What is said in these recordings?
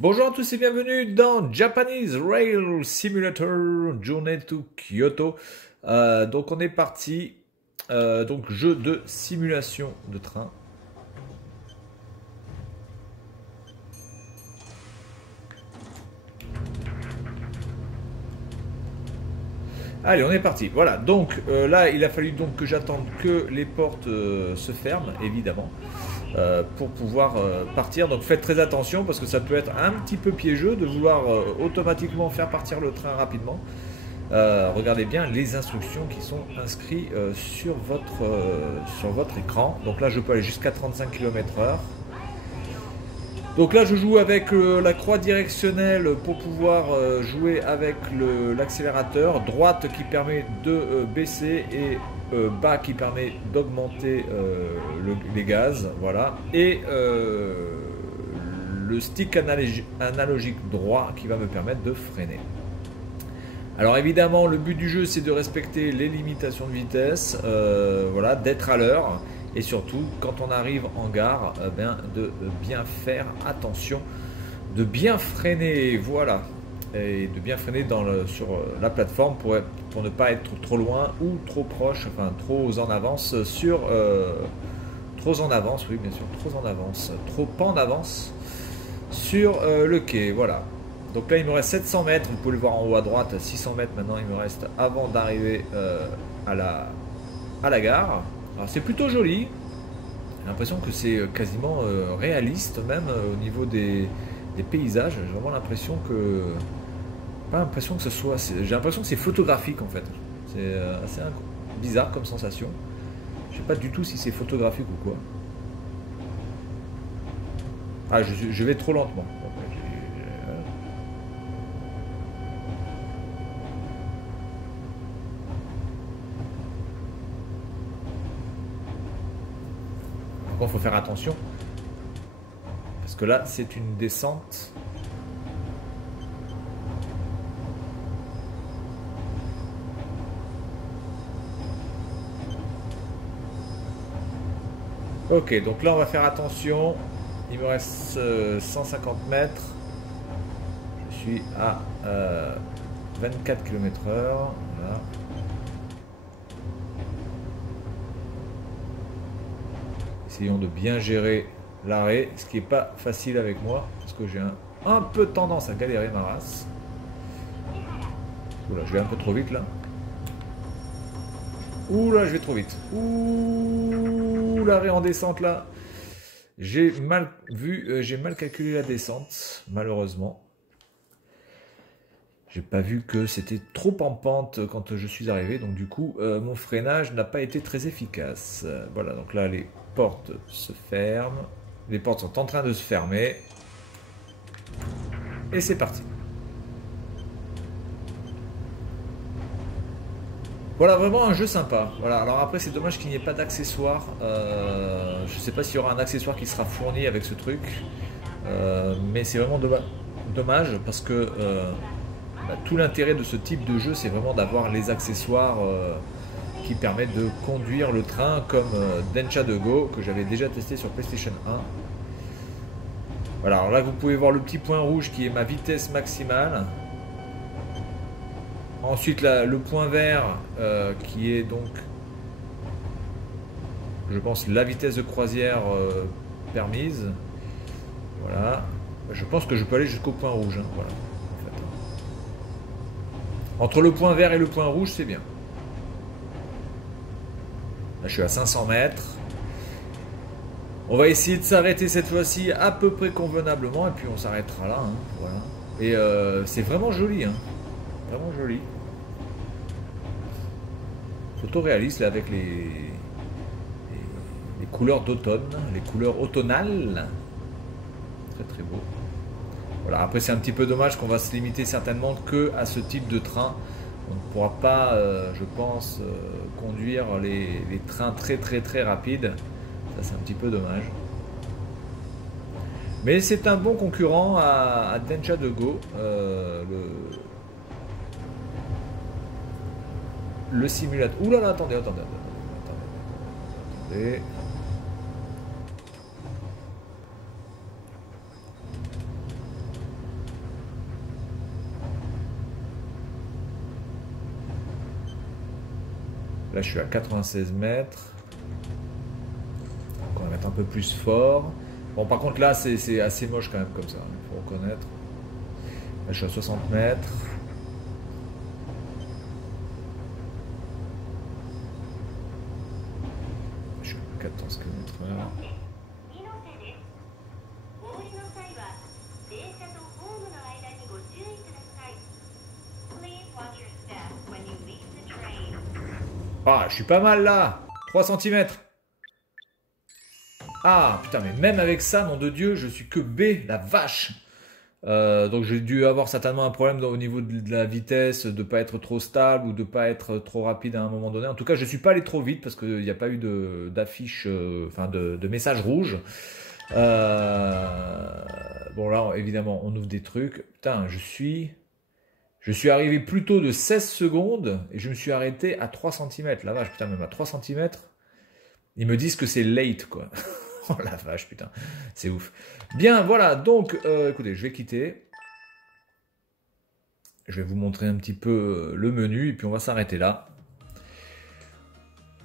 Bonjour à tous et bienvenue dans Japanese Rail Simulator Journey to Kyoto. Donc on est parti, donc jeu de simulation de train. Allez, on est parti. Voilà, donc là il a fallu donc que j'attende que les portes se ferment, évidemment. Pour pouvoir partir. Donc faites très attention parce que ça peut être un petit peu piégeux de vouloir automatiquement faire partir le train rapidement. Regardez bien les instructions qui sont inscrites sur votre écran. Donc là je peux aller jusqu'à 35 km/h. Donc là je joue avec la croix directionnelle pour pouvoir jouer avec l'accélérateur. Droite qui permet de baisser et bas qui permet d'augmenter les gaz, voilà, et le stick analogique droit qui va me permettre de freiner. Alors évidemment le but du jeu c'est de respecter les limitations de vitesse, voilà, d'être à l'heure et surtout quand on arrive en gare, de bien faire attention, de bien freiner, voilà, et de bien freiner sur la plateforme pour ne pas être trop loin ou trop proche, enfin trop en avance trop en avance, oui bien sûr, trop en avance, trop en avance sur le quai, voilà. Donc là il me reste 700 mètres, vous pouvez le voir en haut à droite, 600 mètres maintenant il me reste avant d'arriver à la gare. Alors c'est plutôt joli, j'ai l'impression que c'est quasiment réaliste même au niveau des paysages, j'ai vraiment l'impression que... Pas l'impression que ce soit... J'ai l'impression que c'est photographique en fait. C'est assez bizarre comme sensation. Je sais pas du tout si c'est photographique ou quoi. Ah, je vais trop lentement. Par contre, il faut faire attention. Parce que là, c'est une descente. Ok, donc là, on va faire attention. Il me reste 150 mètres. Je suis à 24 km/h. Voilà. Essayons de bien gérer l'arrêt, ce qui n'est pas facile avec moi, parce que j'ai un peu tendance à galérer ma race. Oula, je vais un peu trop vite là. Oula, je vais trop vite. Ouh, l'arrêt en descente là. J'ai mal vu, j'ai mal calculé la descente, malheureusement. J'ai pas vu que c'était trop en pente quand je suis arrivé, donc du coup, mon freinage n'a pas été très efficace. Voilà, donc là, les portes se ferment. Les portes sont en train de se fermer. Et c'est parti. Voilà, vraiment un jeu sympa. Voilà, alors après, c'est dommage qu'il n'y ait pas d'accessoires. Je sais pas s'il y aura un accessoire qui sera fourni avec ce truc. Mais c'est vraiment dommage parce que tout l'intérêt de ce type de jeu, c'est vraiment d'avoir les accessoires qui permettent de conduire le train comme Dencha de Go, que j'avais déjà testé sur PlayStation 1. Voilà, alors là vous pouvez voir le petit point rouge qui est ma vitesse maximale. Ensuite là, le point vert qui est donc, je pense, la vitesse de croisière permise. Voilà, je pense que je peux aller jusqu'au point rouge, hein, voilà. En fait. Entre le point vert et le point rouge, c'est bien. Là, je suis à 500 mètres. On va essayer de s'arrêter cette fois-ci à peu près convenablement et puis on s'arrêtera là, hein, voilà. Et c'est vraiment joli, hein, vraiment joli. Photoréaliste là avec les couleurs d'automne, les couleurs automnales. Très très beau. Voilà, après c'est un petit peu dommage qu'on va se limiter certainement que à ce type de train. On ne pourra pas, je pense, conduire les trains très très très rapides. Ça c'est un petit peu dommage. Mais c'est un bon concurrent à Dencha de Go. Le simulateur. Ouh là là, attendez. Là, je suis à 96 mètres. Donc, on va mettre un peu plus fort. Bon, par contre, là, c'est assez moche quand même comme ça. Il faut reconnaître. Là, je suis à 60 mètres. Je suis à 14 km/h. Ah, je suis pas mal là. 3 cm. Ah, putain, mais même avec ça, nom de Dieu, je suis que B, la vache. Donc j'ai dû avoir certainement un problème au niveau de la vitesse, de ne pas être trop stable ou de ne pas être trop rapide à un moment donné. En tout cas, je ne suis pas allé trop vite parce qu'il n'y a pas eu d'affiche, enfin de message rouge. Bon là, évidemment, on ouvre des trucs. Putain, je suis arrivé plus tôt de 16 secondes et je me suis arrêté à 3 cm. La vache, putain, même à 3 cm, ils me disent que c'est late, quoi. Oh la vache, putain, c'est ouf. Bien, voilà, donc, écoutez, je vais quitter. Je vais vous montrer un petit peu le menu et puis on va s'arrêter là.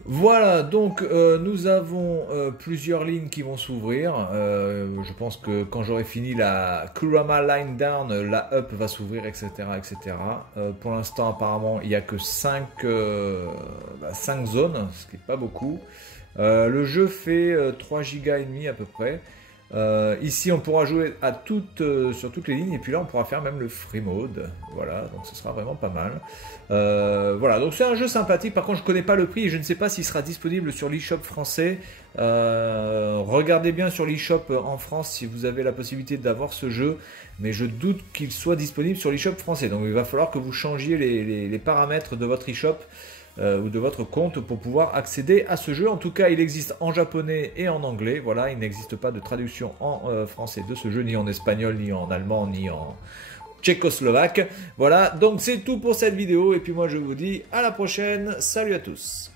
Voilà, donc nous avons plusieurs lignes qui vont s'ouvrir. Je pense que quand j'aurai fini la Kurama Line Down, la Up va s'ouvrir, etc. etc. Pour l'instant, apparemment, il n'y a que 5 zones, ce qui n'est pas beaucoup. Le jeu fait 3 Go et demi à peu près. Ici on pourra jouer à sur toutes les lignes et puis là on pourra faire même le free mode. Voilà, donc ce sera vraiment pas mal. Voilà, donc c'est un jeu sympathique. Par contre je connais pas le prix et je ne sais pas s'il sera disponible sur l'eShop français. Regardez bien sur l'eShop en France si vous avez la possibilité d'avoir ce jeu, mais je doute qu'il soit disponible sur l'eShop français. Donc il va falloir que vous changiez les paramètres de votre eShop ou de votre compte pour pouvoir accéder à ce jeu. En tout cas, il existe en japonais et en anglais. Voilà, il n'existe pas de traduction en français de ce jeu, ni en espagnol, ni en allemand, ni en tchécoslovaque. Voilà, donc c'est tout pour cette vidéo. Et puis moi, je vous dis à la prochaine. Salut à tous.